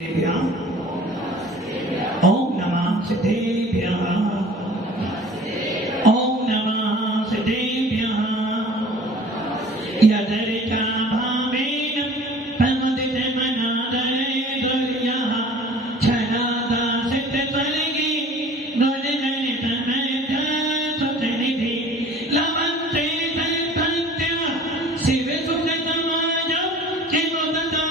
ओम नमः सिद्धेभ्यः ओम नमः सिद्धेभ्यः यदर्चा भावेन प्रमदितमनादय दुर्यः छनादा सिद्धस्वर्गे गुणगणितमय सुतनिधि लवन्ते सत्सत्य शिवसुखतमाय चिमुदता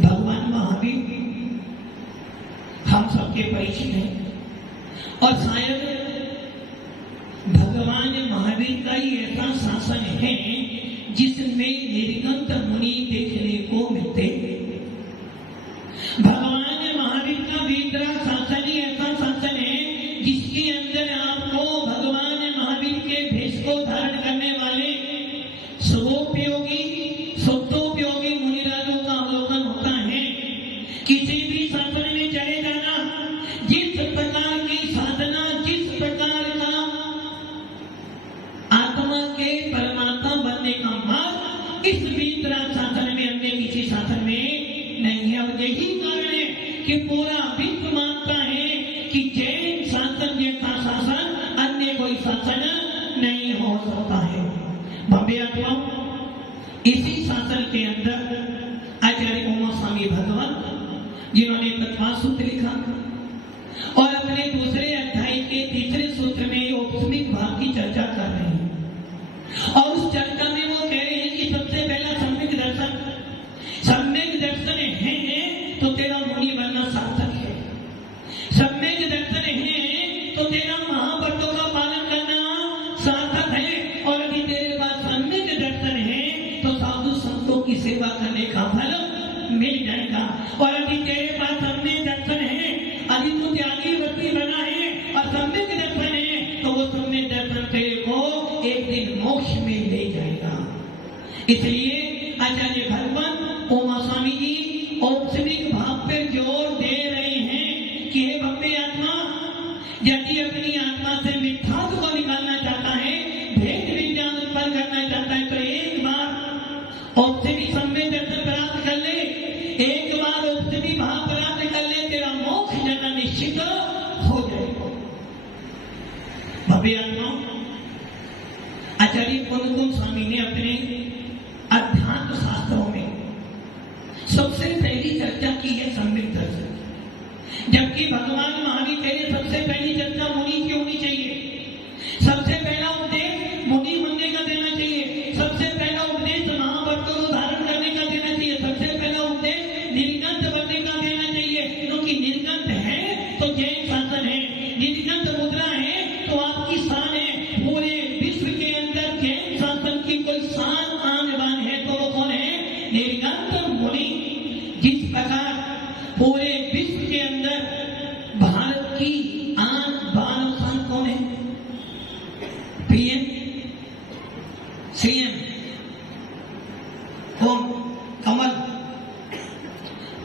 भगवान महावीर हम सबके परिचित हैं और शायद भगवान महावीर का ही ऐसा शासन है जिसमें निर्गंत मुनि देखने को मिलते। भगवान महावीर का वीतरा शासन ही ऐसा शासन है जिसके अंदर आपको भगवान महावीर के भेष को धारण करने वाले सर्वोपयोगी सत्योपयोगी मुनिराजों का अवलोकन होता है। किसी भी शासन में चले जाना, जिस प्रकार की साधना, जिस प्रकार का आत्मा के परमात्मा बनने का मार्ग इस वीतरा शासन में अन्य किसी शासन में नहीं है। और यही कारण है कि पूरा विश्व मानता है कि जैन शासन जैसा शासन अन्य कोई शासन नहीं हो सकता है। भव्य आत्माओं, इसी शासन के अंदर आचार्य उमा स्वामी भगवान जिन्होंने तत्वा सूत्र लिखा और अपने दूसरे अध्याय के तीसरे सूत्र में औपस्मिक भाव की चर्चा कर रहे हैं। और उस चर्चा में वो कह रहे हैं कि सबसे पहला सम्यक दर्शन है तो तेरा मुनि बनना सार्थक है। सम्यक दर्शन है तो तेरा महाव्रतों का पालन करना सार्थक है। और अभी तेरे पास सम्यक दर्शन है तो साधु संतों की सेवा करने का फल मिल जाएगा। और अभी तेरे पास सम्यक दर्शन है, अभी तू त्यागी व्रती बना है और सम्यक दर्शन है तो वो सम्यक दर्शन तेरे को एक दिन मोक्ष में ले जाएगा। इसलिए आचार्य भगवान उमा स्वामी जी औपस्मिक भाव पर जोर दे रहे हैं कि हे भव्य आत्मा, यदि अपनी आत्मा से मिथ्यात्व को निकालना चाहता है, भेद विज्ञान उत्पन्न करना चाहता है तो एक बार औपस्मिक सम्यक दर्शन प्राप्त कर ले, एक बार औपस्मिक भाव प्राप्त कर ले, तेरा मोक्ष जाना निश्चित हो जाएगा। भव्य आत्मा, आचार्य पुनकुल स्वामी ने अपने अध्यात्म शास्त्रों में सबसे पहली चर्चा की है सम्यक दर्शन, जबकि भगवान महावीर के लिए सबसे पहली चर्चा मुनि की होनी चाहिए। सबसे पहला उपदेश मुनि बनने का देना चाहिए, सबसे पहला उपदेश महाव्रतों को धारण करने का देना चाहिए, सबसे पहला उपदेश निर्गंत बनने का देना चाहिए। क्योंकि निर्गंत है तो जैन शासन है, निर्गंत मुद्रा है तो आपकी शान है। पूरे विश्व के अंदर जैन शासन की कोई शान आन बान है तो वो कौन है? निर्गंत मुनि। जिस प्रकार पूरे विश्व के अंदर भारत की आन बान शान कौन है? पीएम, सीएम, कौन? कमल।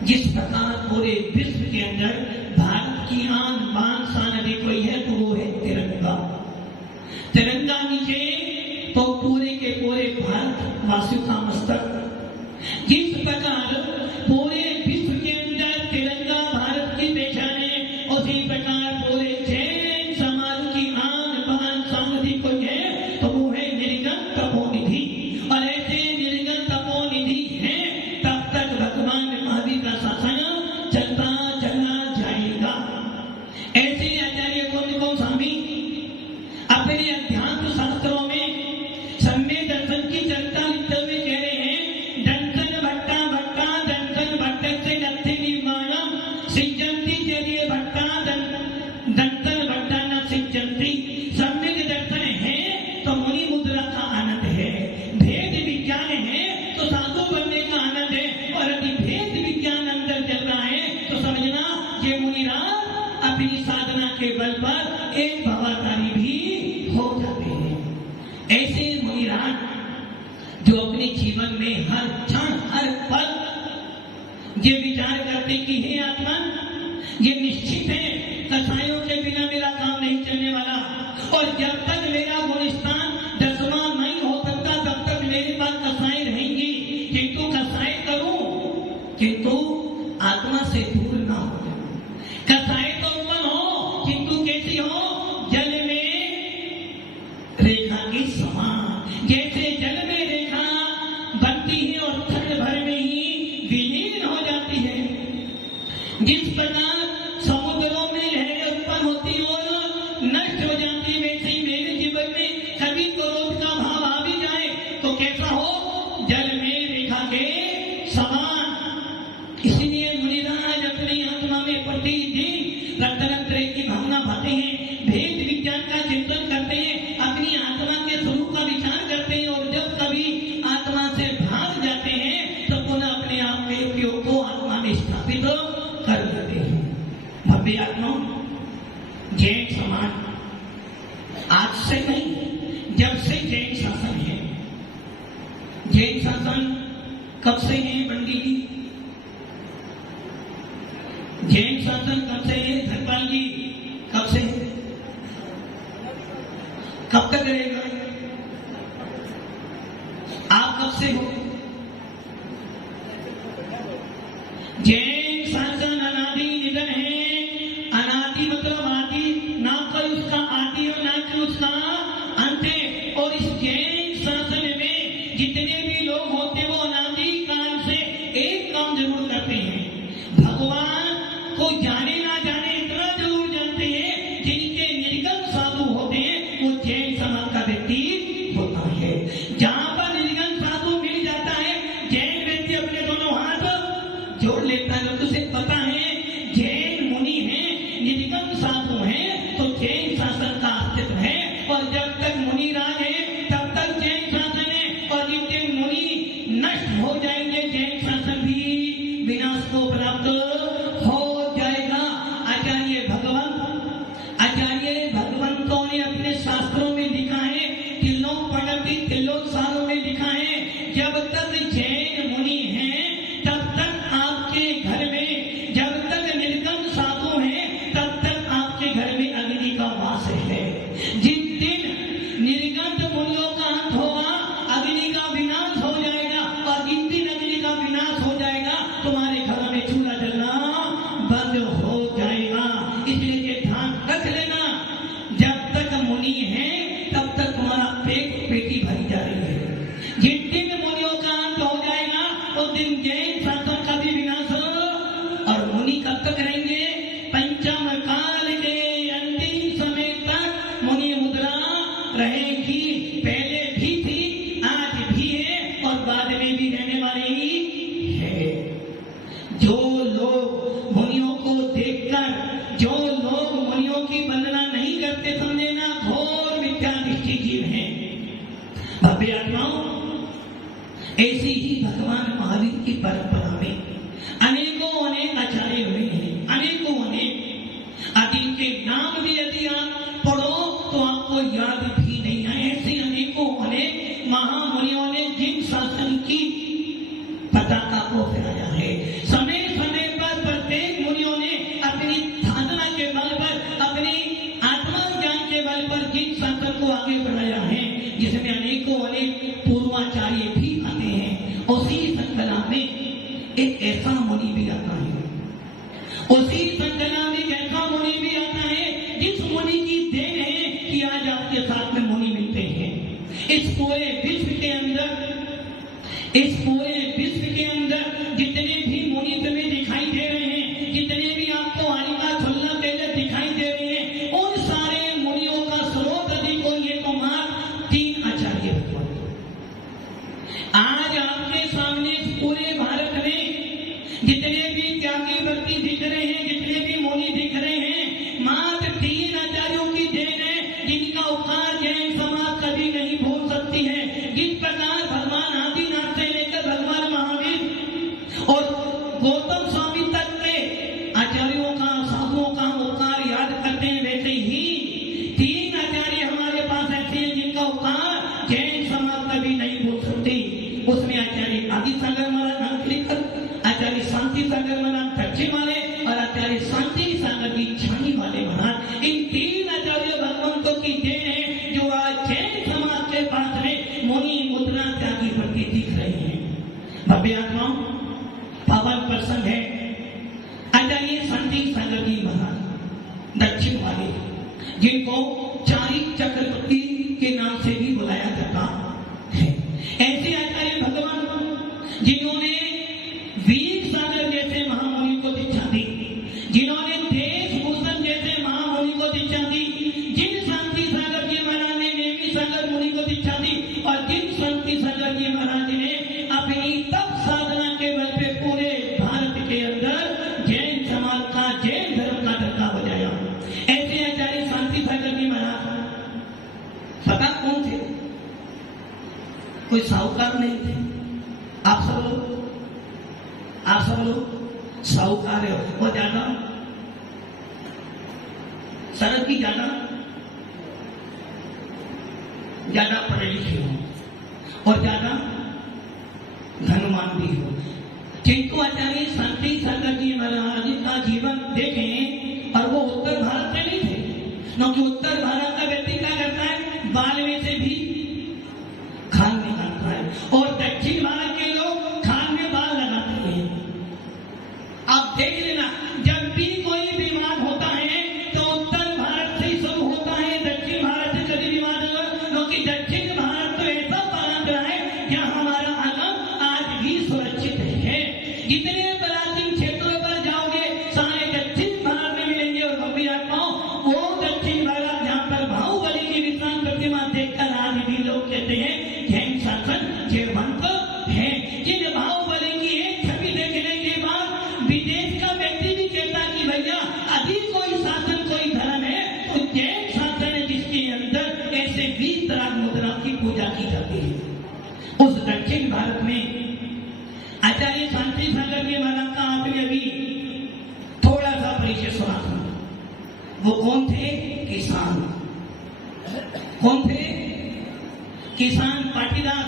जिस प्रकार पूरे विश्व विश्व के अंदर भारत की आन बान शान यदि कोई है तो वो है तिरंगा। तिरंगा नीचे तो पूरे के पूरे भारत वासियों का मस्तक। जिस प्रकार पूरे विश्व के अंदर तिरंगा भारत की पहचान है, उसी प्रकार पूरे जैन समाज की आन बान शान यदि कोई है तो वो है निर्गन तपोनिधि। और ऐसे निर्गन तपोनिधि है तब तक भगवान महावीर का शासन चलता चला जाएगा। ऐसे आचार्य कौन स्वामी अपने अध्यात्म शास्त्रों में सम्यक दर्शन की चर्चा लिखते हुए कह रहे हैं, दंसन भट्टा भट्टा दंसन भट्ट से नत्थि निर्माणम सिंचंती चलिए भट्टा दंसन भट्टा न सिंचंती। सम्यक दर्शन है तो मुनि मुद्रा का आनंद है, भेद विज्ञान है तो साधु बनने का आनंद है। और यदि भेद विज्ञान अंदर चल रहा है तो समझना ये मुनिराज अपनी साधना के बल पर एक भवाचारी भी हो जाते हैं। ऐसे मुनिराज जो अपने जीवन में हर क्षण हर पल ये विचार करते कि हे आत्मा, ये निश्चित है कसायों के बिना मेरा काम नहीं चलने वाला, और जब तक मेरा गुणस्थान 10वां नहीं हो सकता तब तक मेरे पास कसाई रहेंगी। किंतु कसाई करूं किंतु आत्मा से दूर ना हो। कसाई तो उत्पन्न हो किंतु कैसी हो? जल में रेखा के समान। जैसे जल में रेखा बनती है और क्षण भर में ही विलीन हो जाती है, जिस प्रकार समुद्रों में लहरें उत्पन्न होती और नष्ट हो जाती है, वैसे ही मेरे जीवन में कभी क्रोध का भाव आ भी जाए तो कैसा हो? जल में रेखा के समान। इसलिए मुनिराज अपनी आत्मा में प्रतिदिन रत्नत्रय की भावना पाते हैं, भेद विज्ञान का चिंतन करते हैं, अपनी आत्मा के स्वरूप का विचार करते हैं, और जब कभी आत्मा से भाग जाते हैं तो पुनः अपने आप के उपयोग को आत्मा में स्थापित कर देते हैं। भव्य आत्मा जैन समाज आज से नहीं, जब से जैन शासन है। जैन शासन कब से है पंडित जी? जैन शासन कब से है धनपाल जी? कब से है? कब तक रहेगा? आप कब से हो? जैन शासन अनादि निधन है। अनादि मतलब आदि, ना कोई उसका आदि और ना कोई उसका अंत है। और इस जैन शासन में जितने भी लोग होते हैं वो अनादि काल से एक काम जरूर करते हैं, भगवान को जाने ना जाने इतना जरूर जानते हैं। जिनके निर्गम साधु होते हैं वो जैन समाज का व्यक्ति होता है। जहां पर निर्गम साधु मिल जाता है, जैन व्यक्ति अपने दोनों हाथ जोड़ लेता है। उसे पता है जैन मुनि है, निर्गम साधु है, तो जैन शासन का अस्तित्व है। और जब तक मुनि राज है तब तक जैन शासन है, और जिन दिन मुनि नष्ट हो जाएंगे जैन शासन भी विनाश को प्राप्त हो जाएगा। आचार्य भगवंतों ने अपने शास्त्रों में लिखा है, तिलोक पढ़ती तिलोक सारों में लिखा है, जब तक जैन मुनि हैं तब तक आपके घर में, जब तक निर्गम साधु हैं तब तक आपके घर में अग्नि का वास है। जिस दिन निर्गत मुनियों का अंत होगा अग्नि का विनाश हो जाएगा, और जिस दिन अग्नि का विनाश हो जाएगा तुम्हारे घर में चूल्हा जलना बंद हो जाएगा। इसलिए ये ध्यान रख लेना, जब तक मुनि है तब तक तुम्हारा पेटी भरी जा रही है। जिस दिन मुनियों का अंत हो जाएगा उस दिन जैन शासन का भी विनाश हो। और मुनि कब तक रहेंगे? पंचम काल के अंतिम समय तक मुनि मुद्रा रहेगी। पहले भी थी, आज भी है, और बाद में भी रहने वाले ही है। जो लोग मुनियों को देखकर, जो लोग मुनियों की वंदना नहीं करते, समझे ना घोर विद्यानिष्ठी जीव हैं। भव्य आत्माओं, ऐसी ही भगवान महावीर की परंपरा में अनेकों अनेक आचार्य हुए हैं, अनेकों अनेक। जिनके नाम भी यदि आप पढ़ो तो आपको याद भी नहीं आए। ऐसे अनेकों अनेक महामुनियों ने जिन शासन की पताका को फहराया है, समय समय पर प्रत्येक मुनियों ने आगे बढ़ाया है, जिसमें अनेकों अनेक पूर्वाचार्य भी आते हैं। उसी श्रृंखला में एक ऐसा मुनि भी आता है, उसी श्रृंखला में एक ऐसा मुनि भी आता है जिस मुनि की देन है कि आज आपके साथ में मुनि मिलते हैं। इस पूरे विश्व के अंदर, इस पूरे विश्व के अंदर जितने भी मुनि तुम्हें दिखाई दे रहे हैं, जितने भी आपको आलिका छुल्ला के दिखाई दे रहे हैं, उन सारे मुनियों का स्रोत यदि कोई है तो मात्र 3 आचार्य भगवान। आज आपके सामने इस पूरे भारत में जितने भी त्यागी व्यक्ति दिख रहे हैं, जितने भी मुनि दिख रहे हैं, मात्र 3 आचार्यों की देन है, जिनका उपकार जैन समाज कभी नहीं भूल सकती है। जिस प्रकार भगवान आदिनाथ से लेकर भगवान महावीर और गौतम स्वामी तक के आचार्यों का, साधुओं का उपकार याद करते हैं, वैसे ही 3 आचार्य हमारे पास ऐसे हैं जिनका उपकार जैन समाज कभी नहीं भूल सकती। उसमें आचार्य आदि सागर महाराज नाम लेकर, आचार्य शांति सागर महाराज दक्षिण वाले और आचार्य शांति सागर की छानी वाले महाराज, इन 3 आचार्य भगवंतों की देन है जो आज जैन समाज के पास में मुनि मुद्रा त्यागी प्रति दिख रहे हैं। भव्य आत्माओं, पावन प्रसंग है आचार्य शांति सागर जी महाराज दक्षिण वाले, जिनको चारी चक्रवर्ती के नाम से भी बुलाया जाता है। ऐसे आचार्य भगवान जिन्होंने वीर सागर जैसे महामुनि को दीक्षा दी, जिन्होंने देश भूषण जैसे महामुनि को दीक्षा दी, जिन शांति सागर जी महाराज ने नेमी सागर मुनि को दीक्षा दी, और जिन शांति सागर जी महाराज ने अपनी तप साधना के बल पे पूरे भारत के अंदर जैन समाज का, जैन धर्म का डंका बजाया, ऐसे आचार्य शांति सागर जी महाराज पता कौन थे? कोई साहूकार नहीं थे। आप सब लोग साहूकार हो, वो ज्यादा सरल की ज्यादा पढ़े लिखे हो और ज्यादा धनवान भी हो। जिनको आचार्य शांति सागर जी महाराज का जीवन देखें, और वो उत्तर भारत से नहीं थे, क्योंकि उत्तर भारत का व्यक्ति क्या करता है, बाल में से भी खाल निकालता है, और दक्षिण भारत के लोग खाल में बाल लगाते हैं। आप देख लेना, जब भी कोई विवाद होता है तो उत्तर भारत से शुरू होता है, दक्षिण भारत से कभी विवाद होगा, क्योंकि दक्षिण भारत तो ऐसा प्रांत है जहाँ हमारा आगम आज भी सुरक्षित है। जितने प्राचीन क्षेत्रों पर जाओगे सारे दक्षिण भारत में मिलेंगे, और भव्य आत्माओं, वो दक्षिण भारत जहाँ पर बाहुबली की विशाल प्रतिमा देखकर आज भी लोग कहते हैं जैन शासन जयवंत है। जिन बाहुबली की एक छवि देखने के बाद विदेश का व्यक्ति भी कहता कि भैया अभी कोई शासन, कोई धर्म है तो जैन शासन है, जिसके अंदर ऐसे 20 तरह मुद्रा की पूजा की जाती है। उस दक्षिण भारत में आचार्य शांति सागर जी महाराज का आपने अभी थोड़ा सा परिचय सुना था। वो कौन थे? किसान। कौन थे? किसान, पाटीदार,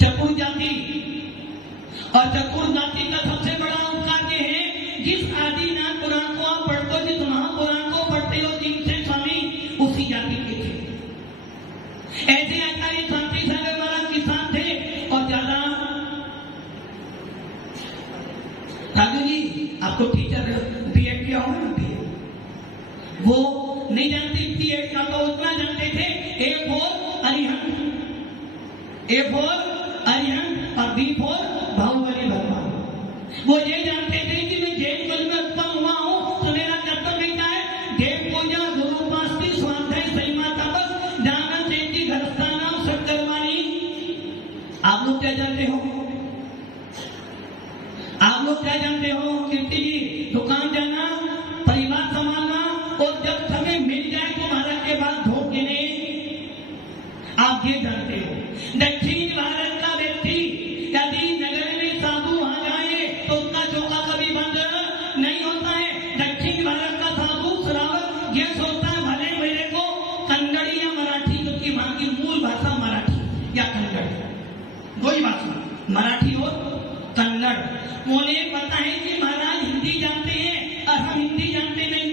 चतुर जाति। और चतुर जाति का सबसे बड़ा उपकार ये है, जिस आदिनाथ पुराण को आप पढ़ते हो, जिस महापुराण को पढ़ते हो, जिनसे स्वामी उसी जाति के थे। ऐसे आचार्य शांति सागर महाराज किसान थे, और ज्यादा ठाकुर जी आपको टीचर बीएड किया होगा ना, बीएड वो नहीं जानते, बीएड का तो उतना जानते थे, A for Arihant, A for Arihant और बी फॉर बाहुबली भगवान। वो ये जानते थे कि मैं जैन कुल में उत्पन्न हुआ हूँ, तो मेरा कर्तव्य क्या है? देव पूजा, गुरु उपासना, स्वाध्याय, संयम, तपस, दान, चेती, घरस्थाना, सत्कर्माणी। आप लोग क्या जानते हो? आप लोग क्या जानते हो? कीर्ति जी, दुकान जाना, परिवार संभालना, और जब समय मिल जाए तो महाराज के बाद धोख देने, आप ये जानते हो। दक्षिण भारत का व्यक्ति यदि नगर में साधु आ जाए तो उसका चौका कभी बंद नहीं होता है। दक्षिण भारत का साधु श्रावक ये सोचता है भले मेरे को कन्नड़ी या मराठी, क्योंकि वहां की मूल भाषा मराठी या कन्नड़, दो ही भाषा, मराठी और कन्नड़। उन्हें पता है कि महाराज हिंदी जानते हैं और हम हिंदी जानते नहीं,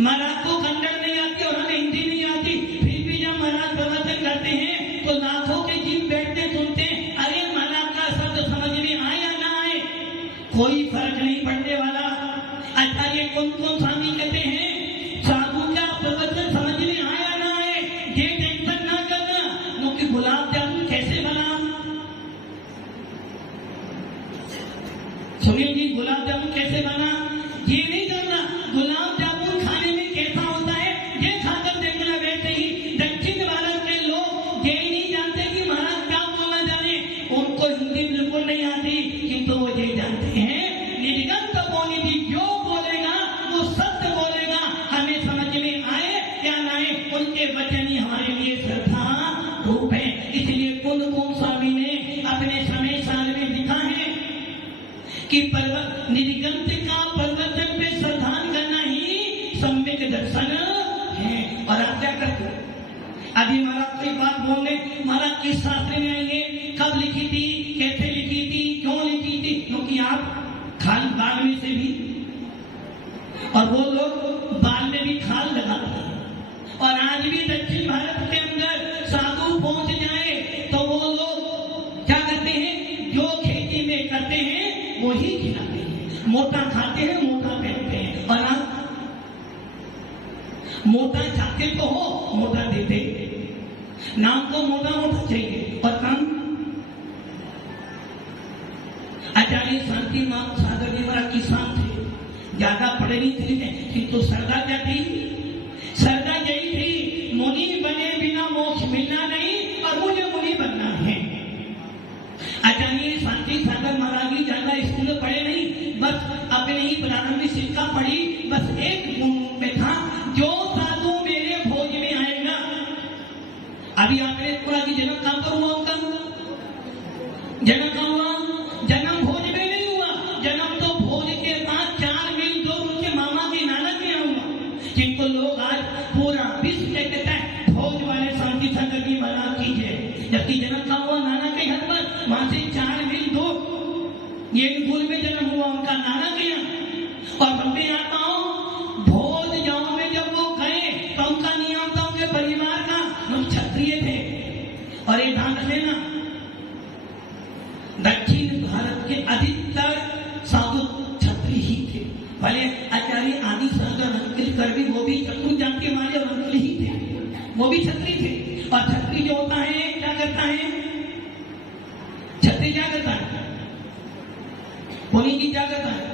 महाराज को कन्नड़ नहीं आती और हमें हिंदी नहीं आती, फिर भी जब कौन कौन स्वामी कहते हैं साधु का प्रवचन समझ में आया ना आए ये टेंशन ना करना, क्योंकि गुलाब जामुन कैसे बना, सुनील जी गुलाब जामुन कैसे बना ये नहीं करना, गुलाब जामुन खाने में कैसा होता है ये खाकर देखना। वैसे ही दक्षिण भारत के लोग ये नहीं जानते कि महाराज क्या बोलना जाने, उनको हिंदी बिल्कुल नहीं आती, किंतु वो ये जानते हैं निर्गंत बोनिधि जो बोलेगा वो सत्य बोलेगा, हमें समझ में आए या ना आए उनके वचन ही हमारे लिए श्रद्धा रूप है। इसलिए कुल स्वामी ने अपने समय साल में लिखा है कि निर्गंत का प्रवचन पे श्रद्धान करना ही सम्यक दर्शन है। और आप क्या करते हो, अभी महाराज कोई बात बोलने, महाराज किस शास्त्र में आएंगे, कब लिखी थी, कैसे लिखी थी, क्यों लिखी थी, क्योंकि आप खाल बाल में से भी, और वो लोग बाल में भी खाल लगाते हैं। और आज भी दक्षिण भारत के अंदर साधु पहुंच जाए तो वो लोग क्या करते हैं, जो खेती में करते हैं वही खिलाते हैं, मोटा खाते हैं मोटा पहनते हैं। और आप मोटा चाहते तो हो मोटा देते, नाम को मोटा मोटा चाहिए और काम। आचार्य शांति सागर जी हमारा किसान थे, ज्यादा पढ़े नहीं थे, किंतु सरदा क्या थी, सरदा यही थी मुनि बने बिना मोक्ष मिलना नहीं और मुझे मुनि बनना है। आचार्य शांति सागर महाराज जी ज्यादा स्कूल पढ़े नहीं, बस अपने ही प्रारंभिक शिक्षा पढ़ी, बस एक गुण में था, जो साधु मेरे भोज में आएगा। अभी आपने पूरा की जन्म कहां पर हुआ, उनका जन्म कहां हुआ, जन्म भोज में नहीं हुआ, जन्म तो भोज के बाद 4 मील दूर उनके मामा के नाना के यहाँ हुआ, जिनको लोग आज पूरा विश्व कहता है भोज वाले शांति सागर की महाराज कीजिए, जबकि जन्म कहां हुआ, नाना के घर पर, वहां से 4 मील दूर ये गुल में जन्म हुआ उनका नाना के यहाँ। और बंदे आत्माओं भोज गांव में जब वो गए तो उनका नियम था, उनके परिवार का, हम क्षत्रिय थे। और ये ध्यान रखना दक्षिण भारत के अधिकतर साधु क्षत्रिय ही थे, भले आचार्य आदि सागर अंकिल कर भी वो भी शत्रु जात के मारे और अंकिल ही थे, वो भी क्षत्रिय थे। और क्षत्रिय जो होता है क्या करता है, क्षत्रिय क्या करता है, पुनी जी क्या करता है,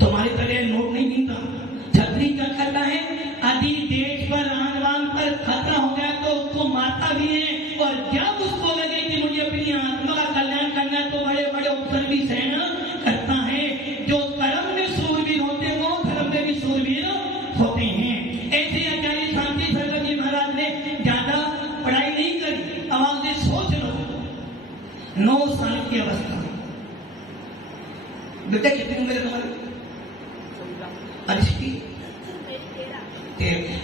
तुम्हारी तरह नोट नहीं मिलता, क्षत्रिय क्या करता है, यदि देश पर आन पर खतरा हो गया तो उसको मारता भी है, और जब उसको लगे कि मुझे अपनी आत्मा का कल्याण करना है तो बड़े बड़े उपद्रव भी सहन करता है। जो कर्म में सूरवीर होते हैं वो धर्म में भी सूरवीर होते हैं। ऐसे आचार्य शांति सागर जी महाराज ने ज्यादा पढ़ाई नहीं करी, अब आप सोच लो 9 साल की अवस्था, बेटा कितनी उम्र है तुम्हारी,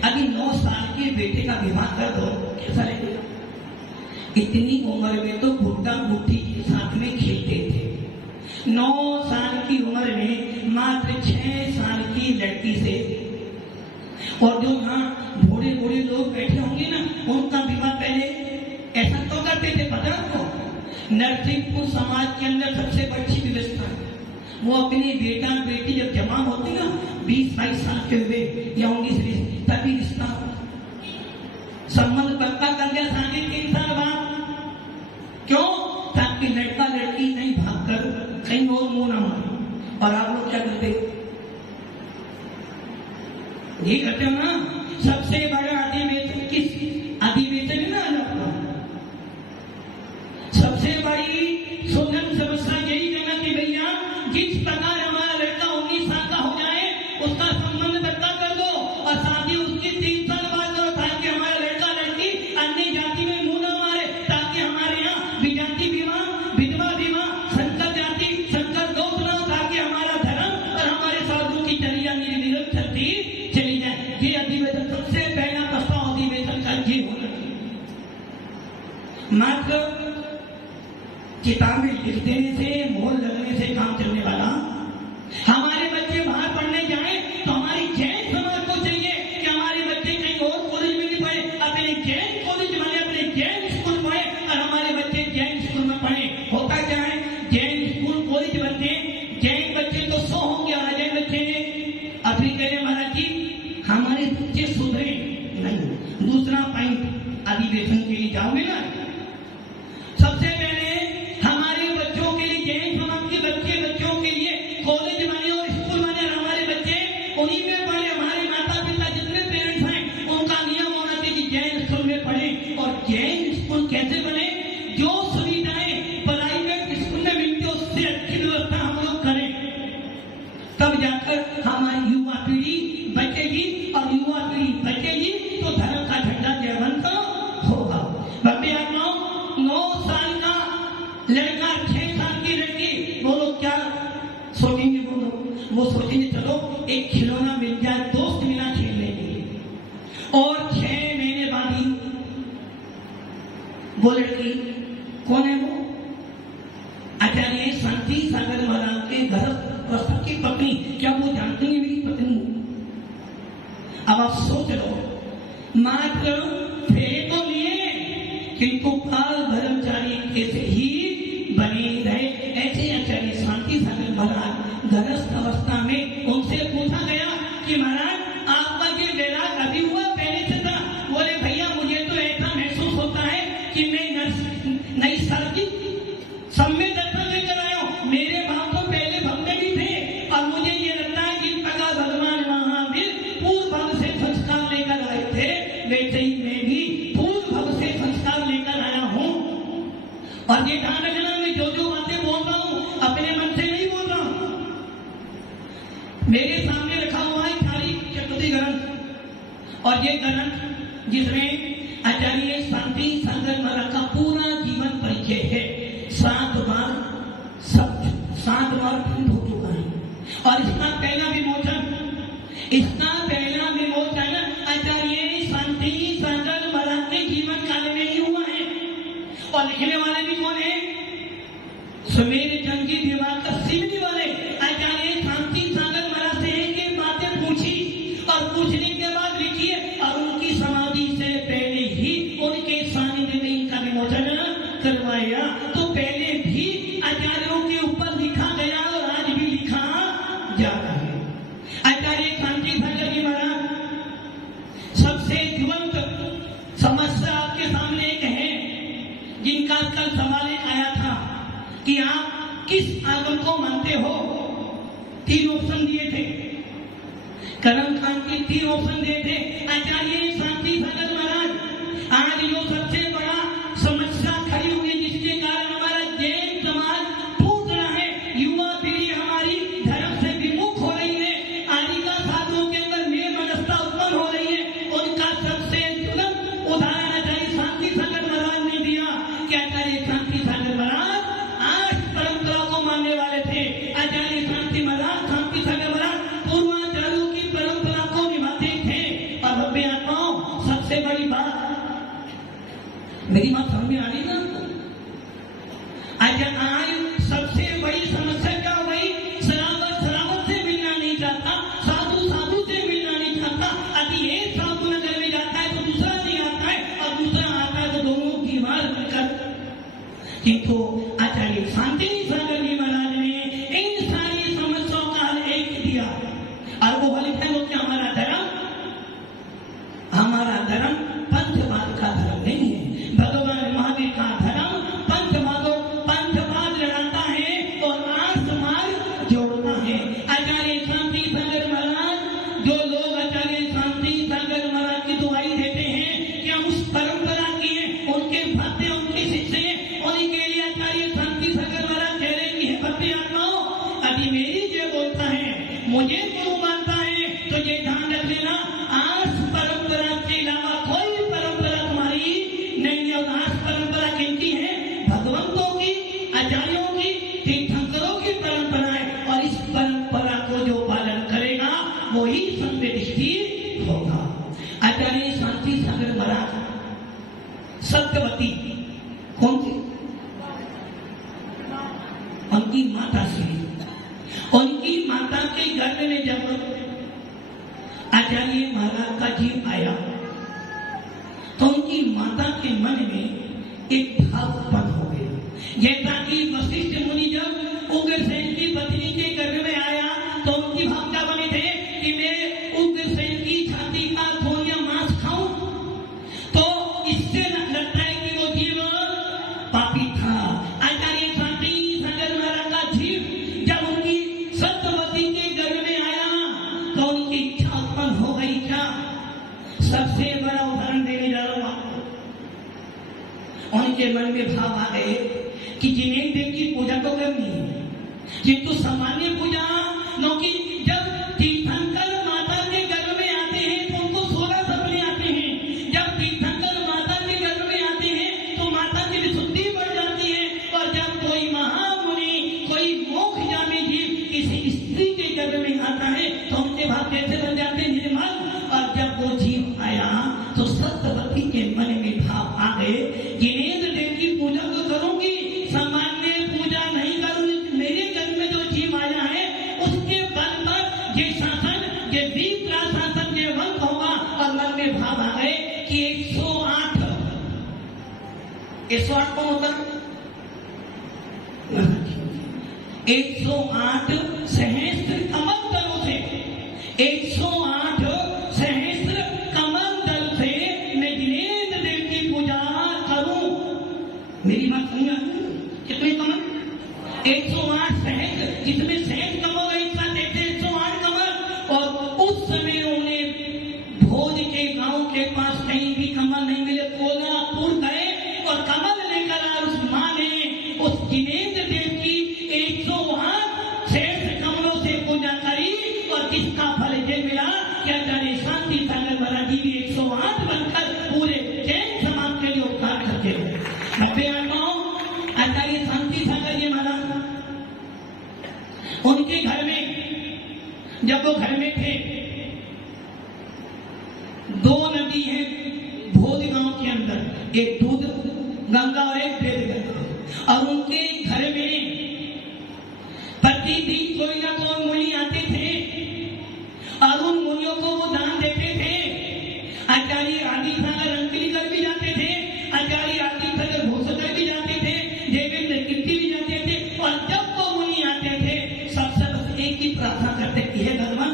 अभी 9 साल के बेटे का विवाह कर दो, कैसा लगेगा। इतनी उम्र में तो बुड्ढा बुढ़ी के साथ में खेलते थे, 9 साल की उम्र में मात्र 6 साल की लड़की से, और जो यहाँ बूढ़े बूढ़े लोग बैठे होंगे ना उनका विवाह पहले ऐसा तो करते थे, पता आपको। नरसिंहपुर समाज के अंदर सबसे बड़ी व्यवस्था है, वो अपनी बेटा बेटी जब जमा होती ना 20-22 साल के हुए या 19 तभी रिश्ता संबंध पक्का कर दिया, शादी 3 साल बाद, क्यों, ताकि लड़का लड़की नहीं भागकर कहीं और मुंह ना मारे। और आप लोग क्या करते, ये करते हो ना, सबसे बड़ा अधिवेशन किस अधिवेशन है ना, सबसे बड़ी सुगम समस्या यही करना कि भैया जिस प्रकार हमारा लड़का 19 साल का हो जाए उसका संबंध पक्का कर दो, और शादी उसकी 3 साल बाद करो, ताकि हमारा लड़का लड़की अन्य जाति में मुंह न मारे, ताकि हमारे यहाँ विजाति विवाह, विधवा विवाह, संकर जाति, संकर दोष न हो, ताकि हमारा धर्म और हमारे साधु की चर्या निर्विरोध चलती चली जाए। ये अधिवेशन सबसे पहला प्रस्ताव अधिवेशन का ये होना चाहिए। मात्र किताबें लिख देने से, मोहर लगने से काम चलने वाला, हमारे बच्चे बाहर पढ़ने जाए तो हमारी जैन समाज को चाहिए कि हमारे बच्चे कहीं और कॉलेज में नहीं पढ़े, अपने जैन कॉलेज बने, अपने जैन स्कूल पढ़े, और हमारे बच्चे जैन स्कूल में पढ़े। होता क्या है, जैन स्कूल कॉलेज बनते, जैन बच्चे तो 100 तब जाकर हमारी युवा पीढ़ी बचेगी, और युवा पीढ़ी बचेगी तो धर्म का झंडा जयवंत होगा। बाकी आप 9 साल का लड़का, 6 साल की लड़की, वो लोग क्या सोचेंगे? वो सोचेंगे चलो एक खिलौना मिल जाए, दोस्त मिला खेलने के लिए, और 6 महीने बाद ही वो लड़की, कौन है वो? आचार्य शांति सागर महाराज के घर प्रसव की पत्नी। क्या वो जानते हैं मेरी पत्नी? अब आप सोच लो, मात्र फेरे को लिए किंतु काल ब्रह्मचारी कैसे ही बने रहे। ऐसे आचार्य शांति सागर महाराज गृहस्थ अवस्था में उनसे पूछा गया कि महाराज आपका ये वैराग अभी हुआ पहले से था? बोले भैया मुझे तो ऐसा महसूस होता है कि मैं नई साल की सम्य दर्शन लेकर आया हूँ। मेरे भाव तो पहले भव में भी थे, और मुझे ये लगता है कि प्रकार भगवान महावीर पूर्व भव से संस्कार लेकर आए थे, वैसे ही मैं भी पूर्व भव से संस्कार लेकर आया हूँ। और ये ध्यान रखना, मैं जो बातें बोल रहा हूँ अपने मन से नहीं बोल रहा हूँ। मेरे सामने रखा हुआ है चारी चतुर्थी ग्रंथ, और ये ग्रंथ जिसमें आचार्य शांति सागर महाराज का पूरा जीवन परिचय है। 7 बार प्रिंट हो चुका है, और इसका पहला विमोचन आचार्य शांति सागर महाराज के जीवन काल में ही हुआ है। और लिखने वाले भी कौन है? सुमेर जंगी दिवाकर सिवनी वाले आचार्य शांति सागर महाराज से एक बातें पूछी, और पूछने के बाद लिखी है, और उनकी समाधि से पहले ही उनके सानिध्य में इनका विमोचन करवाया। तो पहले भी आचार्यों के ऊपर लिखा गया, और आज भी लिखा जा रहा है। आचार्य शांति सागर जी महाराज सबसे जीवंत समस्या आपके सामने एक है, जिनका कल सवाल एक आया था कि आप किस आगम को मानते हो? 3 ऑप्शन दिए थे, करम खान के 3 ऑप्शन दिए थे। आचार्य शांति सागर महाराज आज जो सबसे बड़ा समस्या खड़ी हुई, जिसके कारण हमारा जैन समाज टूट रहा है, युवा पीढ़ी हमारी धर्म से विमुख हो रही है, आदिका साधुओं के अंदर में मनस्ता उत्पन्न हो रही है, उनका सबसे तुरंत उदाहरण आचार्य शांति सागर महाराज ने दिया कि आचार्य शांति सागर महाराज आज परंपरा को मानने वाले थे। आचार्य शांति सागर महाराज पूर्वाचार्यों की परंपरा को निभाते थे। और भव्य आत्माओं, सबसे बड़ी बात, मेरी बात समझ में आ रही ना आपको? आज सबसे बड़ी समस्या क्या हो गई? शराबत से मिलना नहीं चाहता, साधु से मिलना नहीं चाहता। अभी एक साधु नगर में जाता है तो दूसरा नहीं आता है, और दूसरा आता है तो दोनों की मार मिलकर। किंतु आचार्य शांति सागर जी महाराज ने इन सारी समस्याओं का हल एक दिया, और वो हल है कि हमारा धर्म पंचवाद का धर्म नहीं है। भगवान महावीर का धर्म पंचवाद लड़ाता है और आर्ष मार्ग जोड़ता है। आचार्य शांति सागर महाराज, जो लोग आचार्य शांति सागर महाराज की दुआई देते हैं कि हम उस परंपरा की हैं, उनके भक्त, उनके शिष्य हैं, उनके लिए आचार्य शांति सागर महाराज कह रहे हैं भक्ति आत्माओं, अभी मेरी जो बोलता है, मुझे गुरु मानता है, तो ये ध्यान रख लेना, आर्ष परंपरा के अलावा कोई परंपरा तुम्हारी नहीं है। और आर्ष परंपरा किनकी है? भगवंतों की, आचार्यों की, तीर्थंकरों की परंपरा है। और इस परंपरा को जो पालन करेगा वही संवेदृष्टि होगा। आचार्य शांति सागर महाराज सत्यवती, कौन थी? उनकी माता श्री, उनकी माता के गर्भ में जब आचार्य महाराज का जीव आया, तो उनकी माता के मन में एक भाव उत्पन्न हो गया। जैसा कि वशिष्ठ मुनि जब उग्रसेन की पत्नी के गर्भ में आया, तो उनकी भाव क्या बने थे कि मैं उग्रसेन की छाती का खून या मांस खाऊं। तो इससे लगता है कि वो जीव पापी था। आचार्य शांति सागर महाराज का जीव जब उनकी सत्यवती के गर्भ में आया, तो उनकी इच्छा उत्पन्न हो गई। क्या? सबसे बड़ा उदाहरण देने जा रहा हूं आपको। उनके मन में भाव आ गए कि जिन्हें देव की पूजा तो करनी है, किंतु सामान्य पूजा, क्योंकि गर्भ में आता है तो उनके भाव कैसे बन जाते हैं? निर्मल। और जब वो जीव आया तो सत्यवती के मन में भाव आ गए, जिनेंद्र देव की पूजा तो करूंगी, सामान्य पूजा नहीं करूंगी, मेरे घर में जो जीव आया है उसके बल पर ये शासन, ये दीप का शासन, ये वंश होगा। और मन में भाव आ गए कि 108 कौन होता है? 108 सहस्त्र कमल दलों से, 108 सहस्त्र कमल दल से मैं जिनेंद्र देव की पूजा करूं। मेरी बात समझा? कितने कमल? 108 सहस्त्र, जिसमें सहस्त्र कमल एक साथ देखते 108 कमल। और उस समय उन्हें भोज के गांव के पास कहीं भी कमल नहीं मिले, कोल्हापुर गए और कमल लेकर आए। उस मां ने उस जिनेंद्र देव की 108 सहस्त्र कमलों से पूजा करी और जिसका फल ये मिला कि आचार्य शांति सागर महाराज जी भी 108 बनकर पूरे जैन समाज के लिए उपकार करते हैं। आचार्य शांति सागर जी महाराज, उनके घर में जब वो घर में थे, 2 नदी है भोज गांव के अंदर, एक दूध गंगा और एक वेद गंगा। और उनके घर में प्रतिदिन कोई ना कोई मुनि आते थे और उन मुनियों को वो दान देते थे। आचार्य आदि सागर अंकली कर भी जाते थे, आचार्य आदि सागर घोष कर भी जाते थे, देवेंद्र कीर्ति भी जाते थे। और जब वो मुनि आते थे सबसे बस एक ही प्रार्थना करते कि हे भगवान,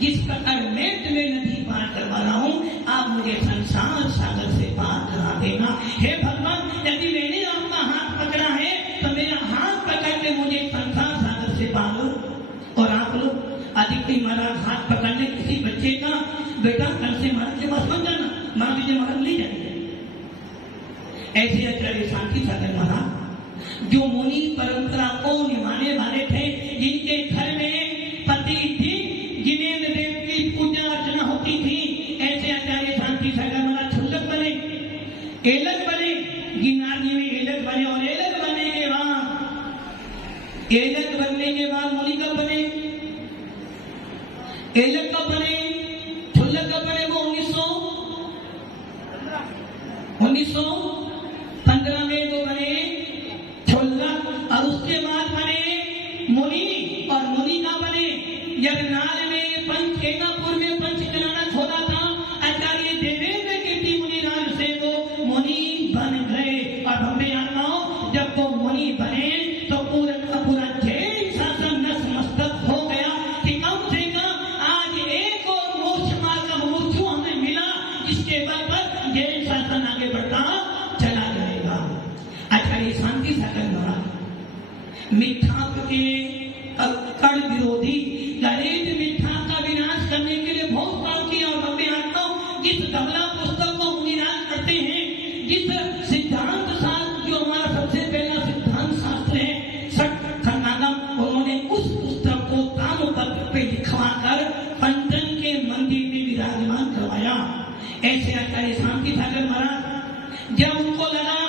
जिस प्रकार मैं तुम्हें नदी पार करवा रहा हूं, आप मुझे संसार सागर से पार करा देना। हे भगवान, यदि मैंने आपका हाथ पकड़ा है तो मेरा हाथ पकड़ के मुझे संसार सागर से पार लो। और आप लोग आदित्य महाराज हाथ पकड़ने किसी बच्चे का, बेटा कल से महाराज के पास मत जाना, महाराज विजय महाराज ले जाएंगे। ऐसे आचार्य शांति सागर महाराज जो मुनि परंपरा को निभाने वाले थे, जिनके घर में प्रतिदिन जिनेंद्र देव की पूजा अर्चना होती थी, ऐसे आचार्य शांति सागर महाराज छुल्लक बने, एलक बने, गिरनार जी में एलक बने। और एलक बनने के बाद मुनि कब बने? एलक कब बने? छुल्लक कब बने? वो 1915 में वो बने छुल्लक। और उसके बाद बने मुनि। और मुनि का बने यज्ञनाल में, पंचकेदापुर में पंचकनाना खोदा था, आचार्य देवेंद्र कीर्ति मुनिराज से वो मुनि बन गए। और हमें आत्माओं, जब वो मुनि बने तो पूरा का पूरा जैन शासन नतमस्तक हो गया कि कम से कम आज एक और मोक्ष मार्ग का मुमुक्षु हमें मिला, जिसके बल पर जैन शासन आगे बढ़ता चला जाएगा। आचार्य शांति सागर महाराज मिथ्या के कड़ विरोधी, दरिद्र मिथ्या का विनाश करने के लिए बहुत काम किया। और मैं आता हूं, जिस धवला पुस्तक को मुनिराज करते हैं, जिस सिद्धांत शास्त्र जो हमारा सबसे पहला सिद्धांत शास्त्र है षट्खंडागम, उन्होंने उस पुस्तक को ताम्रपत्र पे लिखवा कर पंचन के मंदिर में विराजमान करवाया। ऐसे आचार्य शांति सागर महाराज, जब उनको लगा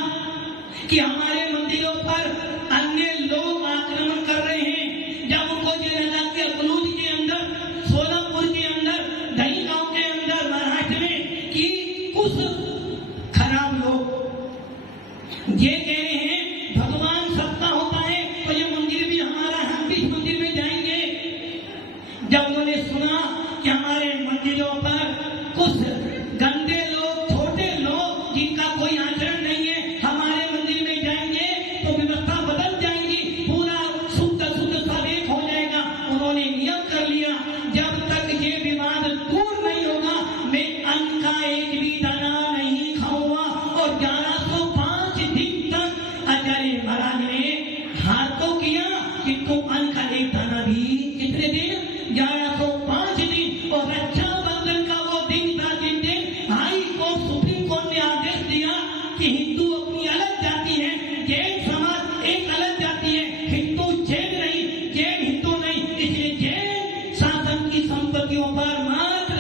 कि हमारे मंदिरों पर अन्य लोग आक्रमण कर रहे हैं, जब उनको ये लगा कि अकलूज के अंदर, सोलमपुर के अंदर, दही गांव के अंदर, महाराष्ट्र में कि कुछ खराब लोग ये कह रहे हैं भगवान सत्ता होता है तो ये मंदिर भी हमारा, हम भी इस मंदिर में जाएंगे। जब उन्होंने सुना कि हमारे मंदिरों पर कुछ गंदे लोग, छोटे लोग, जिनका कोई आचरण नहीं है, हमारे मंदिर में जाएंगे तो व्यवस्था बदल जाएगी, पूरा शुद्ध सब एक हो जाएगा। उन्होंने नियम कर लिया, जब तक ये विवाद दूर नहीं होगा मैं अन्न का एक भी दाना नहीं खाऊंगा। और 1105 दिन तक आचार्य महाराज ने हार तो किया कि तुम अन्न का एक दाना भी, कितने दिन? 1105 दिन। और रक्षाबंधन का वो दिन था जिन दिन हाई कोर्ट, सुप्रीम कोर्ट ने आदेश दिया कि हिंदू अपनी अलग जाति है, जैन समाज एक अलग जाति है, हिंदू जैन नहीं, जैन हिंदू नहीं, इसलिए जैन शासन की संपत्तियों पर मात्र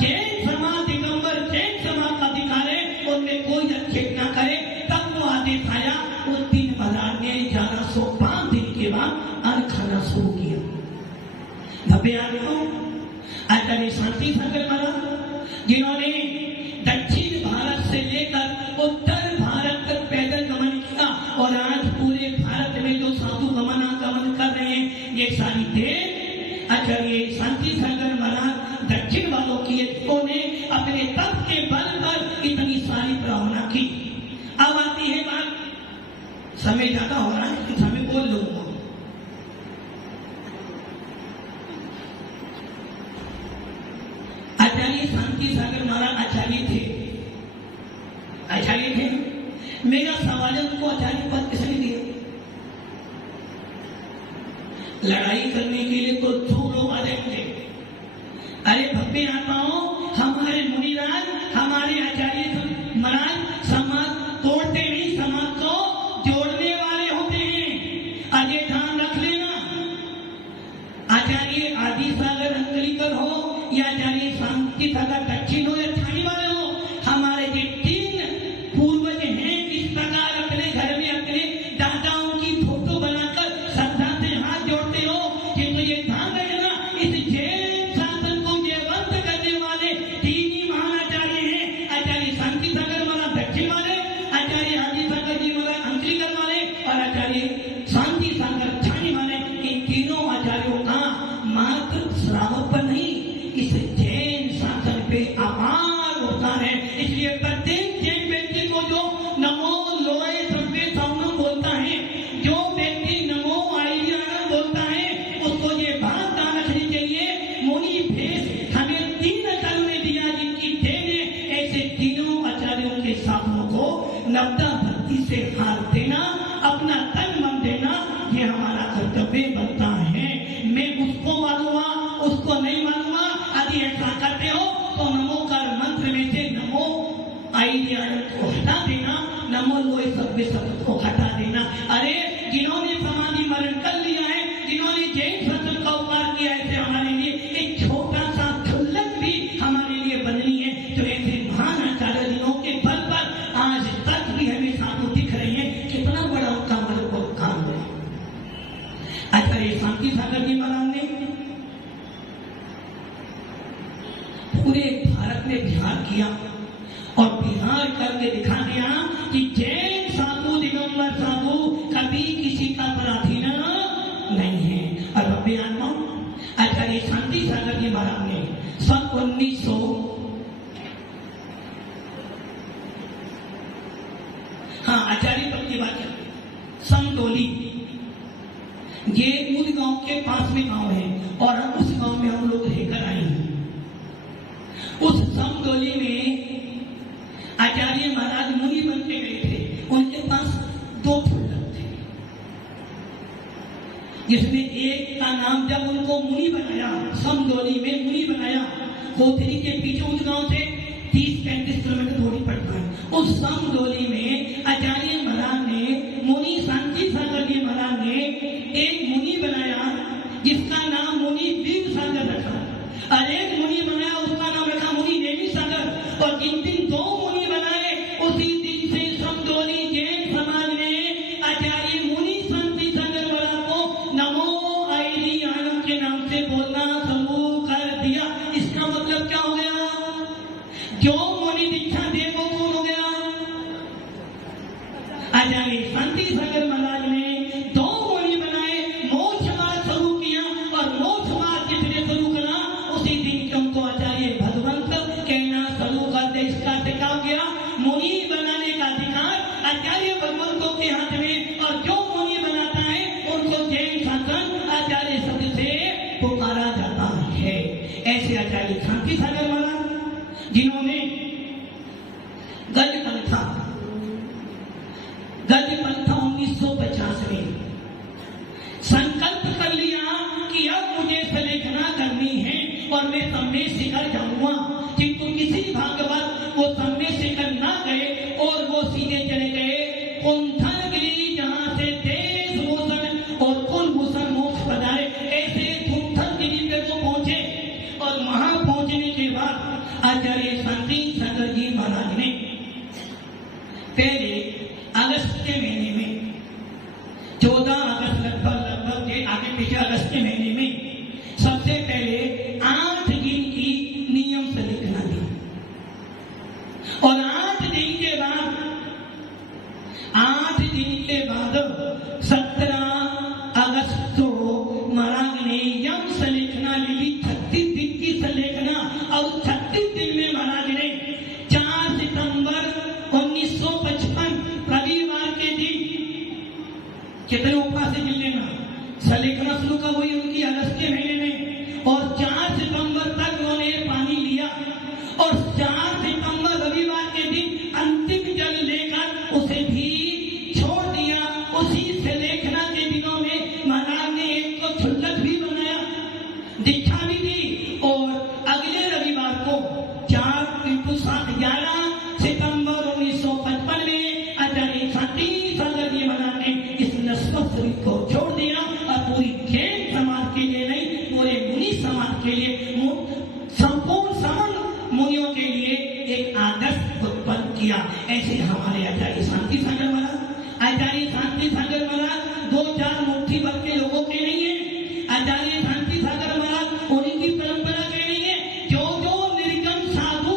जैन समाज, दिगंबर जैन समाज का अधिकार है, उनमें कोई आक्षेप न करे। तब वो आदेश आया। उस दिन महाराज ने 1105 दिन के बाद अन्न खाना शुरू किया। भव्य आत्माओं, आचार्य शांति सागर महाराज जिन्होंने दक्षिण भारत से लेकर उत्तर भारत तक पैदल गमन किया और आज पूरे भारत में जो साधु गमनागमन कर रहे हैं ये सारी देव आचार्य शांति सागर महाराज दक्षिण वालों की ने अपने तप के बल पर इतनी सारी प्रार्थना की। अब आती है बात, समय ज्यादा हो रहा है कि समय बोल लूंगा। आचार्य शांति सागर महाराज आचार्य थे। मेरा सवाल है उनको आचार्य पद किसने दिया? लड़ाई करने के लिए तो जो लोग आ जाएंगे। अरे भव्य आत्माओं, हमारे मुनिराज हमारे आचार्य महाराज समाज तोड़ते नहीं, समाज को जोड़ने वाले होते हैं। अजय ध्यान रख लेना, आचार्य आदि सागर अंगलिकर हो या आचार्य शांति सागर दक्षिण हो या ठाणी वाले हो, हमारे ये तीन पूर्वज हैं इस प्रकार अपने घर में अपने दादाओं की फोटो बनाकर श्रद्धा से हाथ जोड़ते हो। किंतु ये ध्यान रखना, इस जैन शासन को जयवंत करने वाले तीन ही महान आचार्य हैं। आचार्य शांति सागर महाराज दक्षिण वाले, आचार्य आदि सागर जी महाराज अंकलिकर वाले और आचार्य शांति सागर ठाणी वाले। इन तीनों आचार्यों का मात्र श्रावक पर नहीं, इस जैन शासन पे अपार योगदान है। इसलिए प्रत्येक जैन व्यक्ति को जो नमो लोए सर्वे सवनम बोलता है, जो व्यक्ति नमो आइलियानम बोलता है, उसको ये बात ध्यान रखनी चाहिए, मुनि भेष हमें तीन आचार्यों ने दिया जिनकी देन है। ऐसे तीनों आचार्यों के साधनों को नवदा भक्ति से हार देना, अपना तन मन देना, ये हमारा कर्तव्य बनता है। मैं उसको मानूंगा, उसको नहीं मानूंगा। यदि ऐसा करते हो तो नमो कर मंत्र में से नमो आइडियानम को हटा देना, नमो लोए सर्वे शब्द को हटा देना। अरे जिन्होंने समाधि मरण कर लिया है, जिन्होंने जैन शासन का उपकार किया है, ऐसे हमारे लिए एक छोटा सा क्षुल्लक भी हमारे लिए बननी है। तो ऐसे महान आचार्य जिनों के बल पर आज तक भी हमें साधु दिख रहे हैं, कितना बड़ा उनका मन काम है। आचार्य शांति सागर जी महाराज ने पूरे भारत में बिहार किया और बिहार करके दिखा दिया कि जैन साधु दिगंबर साधु कभी किसी का पराधीन नहीं है। और भव्य आत्मा आचार्य शांति सागर जी महाराज ने सन 1900 आचार्य पद की बात समदोली, ये उस गांव के पास में गांव है और उस गांव में हम लोग रहकर आए हैं। उस समदोली में आचार्य महाराज मुनि बन के गए थे। उनके पास दो पुस्तक थे, जिसमें एक का नाम जब उनको मुनि बनाया, समदोली में मुनि बनाया, कोथरी के पीछे उस गांव से 30-35 किलोमीटर दूरी पड़ता है। उस समदोली में आचार्य महाराज ने मुनि शांति सागर जी महाराज ने एक मुनि बनाया जिसका नाम मुनि वीर सागर रखा। और एक मुनि बनाया उसका नाम रखा मुनि नेमी सागर। और जिन दिन दो मुनि बनाए उसी दिन से समदोली जैन समाज ने आचार्य मुनि शांति सागर महाराज को नमो आइली आनंद के नाम से बोलना शुरू कर दिया। इसका मतलब क्या हो गया? जो मुनि दीक्षा दे वो कौन हो गया? आचार्य शांति सागर महाराज ने दो मुनि बनाए, मोक्ष मार्ग शुरू किया और मोक्ष मार्ग जिसने शुरू करा उसी दिन तुमको आचार्य भगवंत कहना शुरू कर दे। इसका क्या हो गया? मुनि बनाने का अधिकार आचार्य भगवंतों के हाथ में, और जो मुनि बनाता है उनको जैन शासन आचार्य शब्द से पुकारा जाता है। ऐसे आचार्य शांति सागर महाराज जिन्होंने गजपंथा 1950 में संकल्प कर लिया कि अब मुझे सलेखना करनी है और मैं सब में शिखर जाऊंगा। किंतु किसी भागवत वो सब में शिखर ना गए और वो सीधे चले गए कुंथलगिरी, जहां से देश भूषण और कुल भूषण मोक्ष पधारे। ऐसे कुंथलगिरी पे वो पहुंचे और वहां पहुंचने के बाद आचार्य शांति सागर जी महाराज ने पहले अगस्त के महीने में 14 अगस्त लगभग के आगे पीछे अगस्त के महीने में सबसे और 4 सितंबर तक उन्होंने पानी लिया और 4 सितंबर रविवार के दिन अंतिम जल लेकर उसे भी छोड़ दिया। उसी से लेखना के दिनों में महाराज ने एक को छुल्लक भी बनाया, दीक्षा भी दी और अगले रविवार को 4x7 सितंबर 1955 में आचार्य शांति सागर जी महाराज ने इस नस्वत को छोड़ दिया और पूरी जैन समाज के लिए नहीं, पूरे मुनि समाज के लिए, संपूर्ण समस्त मुनियों के लिए एक आदर्श उत्पन्न किया। ऐसे हमारे आचार्य शांति सागर महाराज, आचार्य शांति सागर महाराज 2-4 मुट्ठी भर के लोगों के नहीं है। आचार्य शांति सागर महाराज उनकी परंपरा के नहीं है। जो जो निर्गुण साधु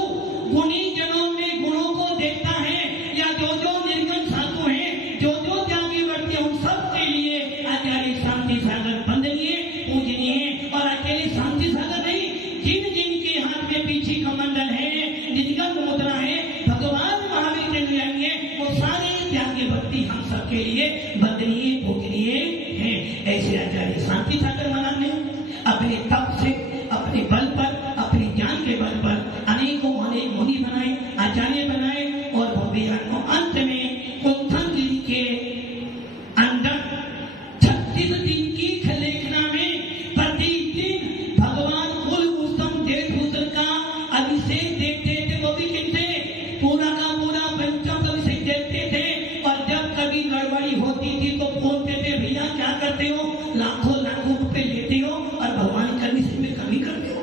गुणी जनों में गुणों को देखता है, या जो निर्गुण साधु हैं, जो त्यागी वर्ती उन सब के लिए आचार्य शांति सागर वंदनीय पूजनीय है। और अकेले शांति सागर नहीं, जिन के हाथ में पीछे कमंडल है, निर्गम मुद्रा है, भगवान महावीर के लिए वो सारे त्यागी भक्ति हम सबके लिए वंदनीय पूजनीय है। ऐसे आचार्य शांति सागर महाराज ने अपने तप से, अपने बल पर, अपने ज्ञान के बल पर अनेकों मुनि बनाए, आचार्य बनाए और अंत में कुंथनगिरी के अंदर 36 दिन की लेखना में प्रतिदिन भगवान कुलभूषण देवभूषण का अभिषेक देखते थे। वो भी किनसे? पूरा का पूरा पंचम अभिषेक देखते थे। और जब कभी गड़बड़ी होती थी तो बोलते थे, भैया क्या करते हो, लाखों रुपए लेते हो और भगवान कभी से में कमी करते हो।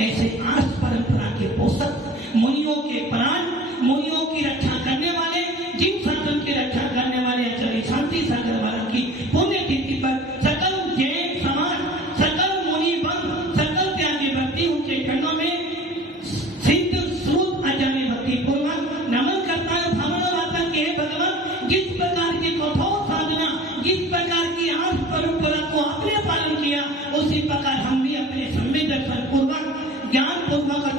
ऐसे आस परंपरा के पोषक, मुनियों के प्राण, मुनियों की रक्षा करने वाले, जिन शासन की रक्षा करने वाले आचार्य शांति सागर महाराज की पुण्यतिथि पर सकल जैन समाज, सकल मुनि बंध, सकल त्यागी भक्ति उनके चरणों में सिद्ध श्रुत आचार्य भक्ति पूर्वक नमन करता है। भावना वाता के भगवान, जिस प्रकार की कठोर साधना, जिस प्रकार की आस परंपरा को आपने पालन किया, उसी प्रकार हम भी अपने सम्य दर्शन पूर्वक, ज्ञान पूर्वक और